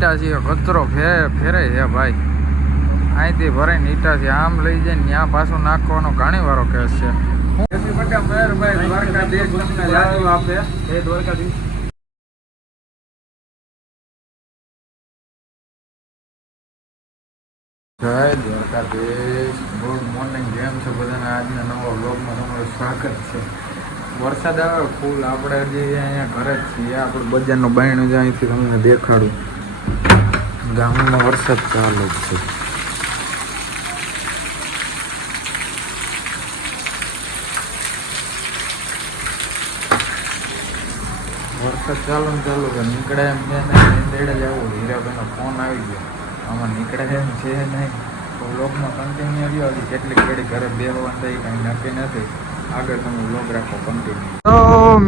ઈટાચી કચરો ફેરે છે ભાઈ. અહીંથી ભરાઈને ઈટાચી આમ લઈ જાય ત્યાં પાછું નાખવાનો ઘણી વારો કેસ છે. જય દ્વારકાધીશ. Good morning. જેમ છે બધાને આજના નવા વ્લોગમાં તમારું સ્વાગત છે. વરસાદ આવે ફૂલ. આપણે હજી અહીંયા ઘરે જ છીએ. આપણે બજારનું બાયણું જ અહીંથી તમને દેખાડું. ગામમાં વરસાદ ચાલુ જ છે. વરસાદ ચાલુ કે નીકળે એમ છે નહીં. નીંદેડે જ આવું. હીરાભાઈનો ફોન આવી ગયો. આમાં નીકળે એમ છે નહીં. તો વ્લોગમાં કન્ટિન્યુ રહ્યો. હજી કેટલીક ઘડી ઘરે બેહવા થઈ કંઈ નક્કી નથી. આગળ તમે વ્લોગ રાખો કન્ટિન્યુ. તો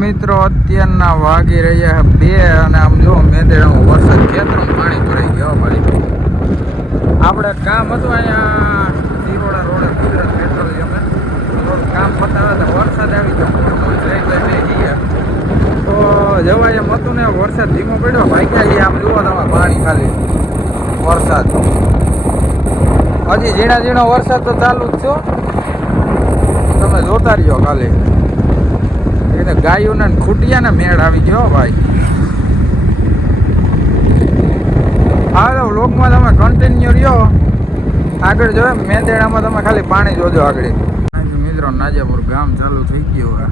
મિત્રો અત્યારના વાગી રહ્યા છે 2 અને આમ જો મેંદેડામાં વરસાદ ખેતરમાં પાણી ભરાઈ ગયો ભાઈ. આપણે કામ હતું અહીંયા તિરોડા રોડે ગુજરાત પેટ્રોલિયમ થોડું કામ પતાવે તો વરસાદ આવી ગયો. તો જવાય એમ હતું ને. વરસાદ ધીમો પડ્યો ભાઈ. આમ જુઓ તમે પાણી ખાલી વરસાદ. હજી ઝીણા વરસાદ તો ચાલુ જ છો. તમે જોતા રહ્યો ખાલી. એને ગાયોને ખૂટિયાને મેળ આવી ગયો ભાઈ. હા વ્લોગમાં તમે કન્ટિન્યુ રહ્યો. આગળ જોયો મેંદેડામાં તમે ખાલી પાણી જોજો આગળ. મિત્રો નાજાપુર ગામ ચાલુ થઈ ગયું હે.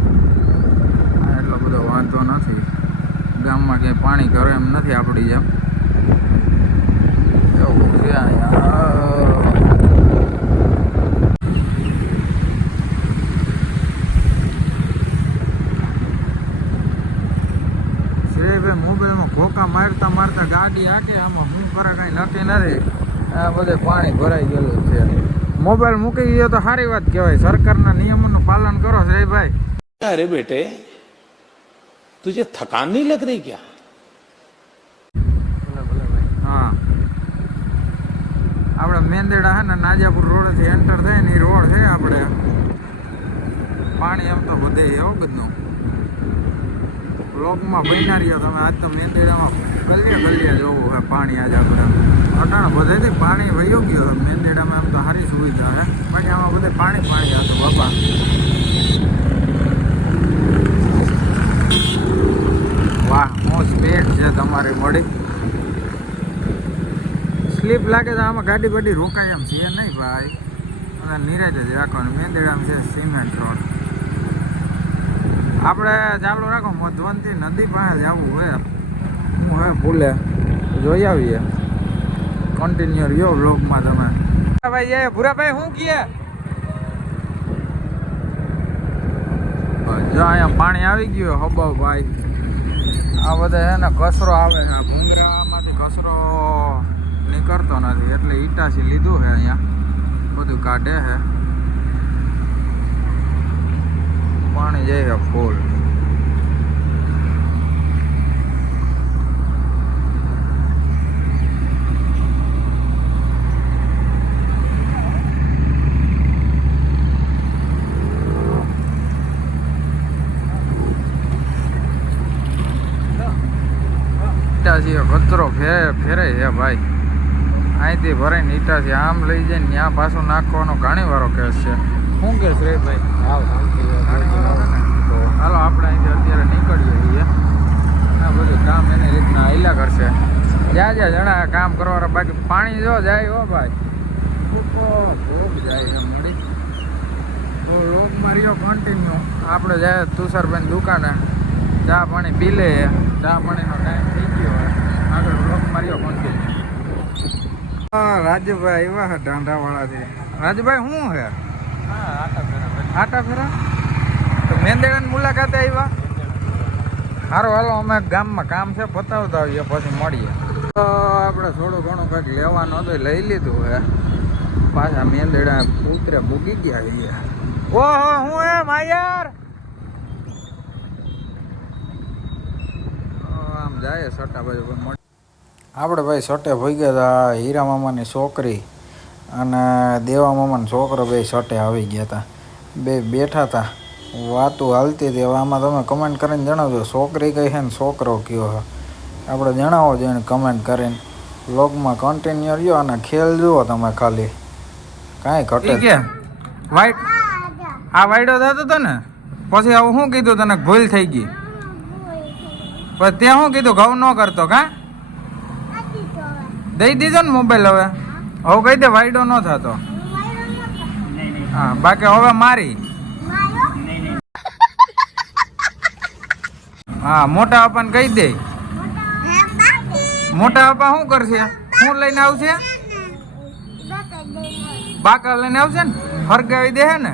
એટલો બધો વાંધો નથી. ગામમાં ક્યાંય પાણી કરે એમ નથી આપણી જેમ. એવું છે મોબાઈલમાં ખોકા મારતા ગાડી હાકે. આમાં શું કરે કાંઈ નક્કી નથી. આ બધે પાણી ભરાઈ ગયેલું છે. મોબાઈલ મૂકી ગયો તો સારી વાત કહેવાય. સરકારના નિયમોનું પાલન કરો શ્રેયભાઈ. अरे बेटे तुझे थकान नहीं लग रही क्या? હા આપણે મેંદેડા છે ને નાજાપુર રોડથી એન્ટર થાય ને એ રોડ છે. આપણે પાણી એમ તો વધે એવું બધું. બ્લોકમાં બન્યા રહ્યો તમે. આજ તો મેંદેડામાં ગલિયા જોવું છે પાણી. આજે આપણે અટાણ બધેથી પાણી વહ્યો ગયો છે. મેંદેડામાં એમ તો સારી સુવિધા છે. બાકી આમાં બધે પાણી જતું બાપા. વાહ હું સ્પીડ છે તમારી મળી. સ્લીપ લાગે તો આમાં ગાડી બાડી રોકાય એમ છે નહીં ભાઈ. અને નિરાજ જ રાખવાનું. મેંદેડામાં છે સિમેન્ટ રોડ. આપણે ચાલુ રાખો. મધવંતી નદી પાસે જવું હોય. હું હવે ભૂલે જોઈ આવીએ. કન્ટિન્યુ રહ્યો વ્લોગમાં તમે. ભાઈ એ ભૂરાભાઈ શું કહે? જો અહીંયા પાણી આવી ગયું હબાવ ભાઈ. આ બધા છે ને કચરો આવે છે. ભૂંગરામાંથી કચરો નીકળતો નથી એટલે ઈટાચી લીધું છે. અહીંયા બધું કાઢે છે. પાણી જાય છે ફૂલ. ઈટાચી કચરો ફેરે છે ભાઈ. અહીંથી ભરાઈને ઈટાચી આમ લઈ જાય ત્યાં પાછું નાખવાનો ઘણી વારો કેસ છે. શું કે શ્રેયભાઈ? તો હાલો આપણે અહીંથી અત્યારે નીકળીએ છીએ. આ બધું કામ એની રીતના હાલ્યા કરશે. જ્યાં જણા કામ કરવાના. બાકી પાણી જો જાય હો ભાઈ. ભોગ જાય એમ મળી. તો લોગમાં રહ્યો કન્ટિન્યુ. આપણે જાય તુષારભાઈ દુકાને ચા પાણી પી લે. ચા પાણીનો ટાઈમ થઈ ગયો. આગળ લોગમાં રહ્યો કન્ટિન્યુ. રાજુભાઈ આવ્યા છે ઢાંઢાવાળાથી. રાજુભાઈ શું છે? આટા ફેરા. તો મેંદેડાની મુલાકાતે આવ્યા. સારું હાલો અમે ગામમાં કામ છે પતાવતા આવીએ પછી મળીએ. તો આપણે થોડું ઘણું કંઈક લેવાનું હતું લઈ લીધું હે. પાછા મેંદેડા ઉતરે ભૂગી ગયા છીએ. ઓહો હું એમ યાર આમ જાય સટ્ટા બાજુ. આપણે ભાઈ સટે ભઈ ગયા હતા. હીરા મામાની છોકરી અને દેવા મામાનો છોકરો બે સટે આવી ગયા હતા. બે બેઠા હતા. વાતો હાલતી હતી. હવે આમાં તમે કમેન્ટ કરીને જણાવજો છોકરી કઈ છે ને છોકરો કયો છે. આપણે જણાવો જો એને કમેન્ટ કરીને. વ્લોગમાં કન્ટિન્યુ રહ્યો અને ખેલ જુઓ તમે ખાલી કાંઈ ઘટે કે વાઈટ આ વાઈડો થતો હતો ને પછી આવું શું કીધું તને ભૂલ થઈ ગઈ પછી ત્યાં શું કીધું ઘઉં ન કરતો કા દઈ દીધો ને મોબાઈલ હવે કહી દે વાઈડો ન થતો હા બાકી હવે મારી હા મોટા પપ્પાને કહી દે મોટા પપ્પા શું કરશે શું લઈને આવશે બાકર લઈને આવશે ને ફરગાવી દે ને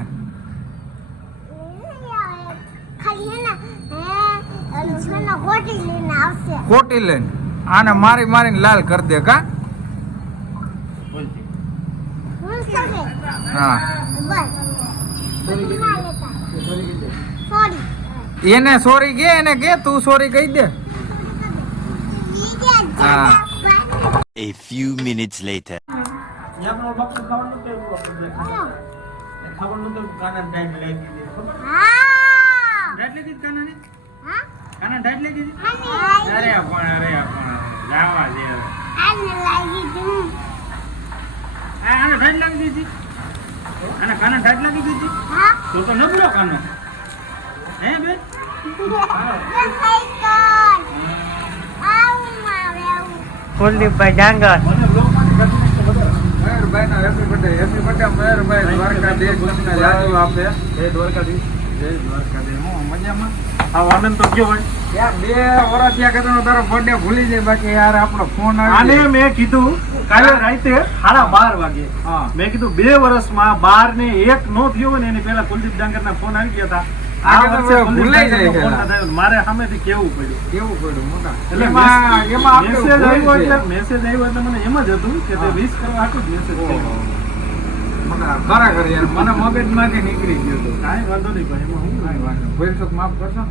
કોટી લઈને આને મારી મારીને લાલ કરી દે કા હા એને સોરી કે એને કે તું સોરી કહી દે હા A few minutes later. કુલદીપભાઈ ડાંગર મયુરભાઈ ના હેપી બર્થડે મયુરભાઈ દ્વારકાધીશ તમને જાજુ આપે જય દ્વારકાધીશ હું મજામાં આનંદ તો ગયો હોય યાર 2 વર્ષ થયા કે તારો બર્થડે ભૂલી જાય બાકી યાર આપણો ફોન આને મેં કીધું કાલે રાતે 12:30 વાગે હા મેં કીધું 2 વર્ષમાં 12 ને 1 નો થયો હોય ને એની પહેલા કુલદીપ ડાંગર ના ફોન આવી ગયા હતા આ વર્ષે ભૂલાઈ જાય ફોન ના થયો. મારે સામેથી કેવું પડ્યું મોટા એટલે એમાં આપણે મેસેજ આવ્યો ભૂલ છે. એટલે મને એમ જ હતું કે તે વિશ કરવા આખું જ મેસેજ કર્યો. ખરેખર યાર મને મગજમાંથી નીકળી ગયું હતું કાંઈ વાંધો નહીં ભાઈ એમાં હું કાંઈ વાંધો નહીં. ભૂલ ચૂક માફ કરશો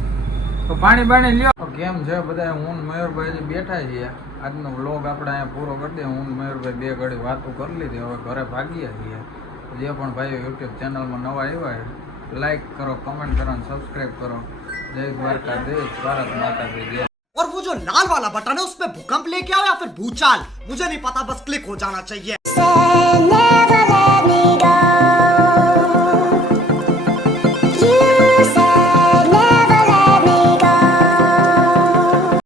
તો પાણી બાણી લ્યો કેમ છે બધા હું ને મયુરભાઈ બેઠા છીએ આજનો વ્લોગ આપણે અહીંયા પૂરો કરી દઈએ હું ને મયુરભાઈ 2 ઘડી વાતો કરી લીધી હવે ઘરે ભાગીએ છીએ જે પણ ભાઈઓ યુટ્યુબ ચેનલમાં નવા આવ્યા હોય લાઈક કરો કમેન્ટ કરો અને સબસ્ક્રાઈબ કરો જય દ્વારકાધીશ ભારત માતા કી જય और वो जो लाल वाला बटन है उस पे भूकंप लेके आओ या फिर भूचाल मुझे नहीं पता बस क्लिक हो जाना चाहिए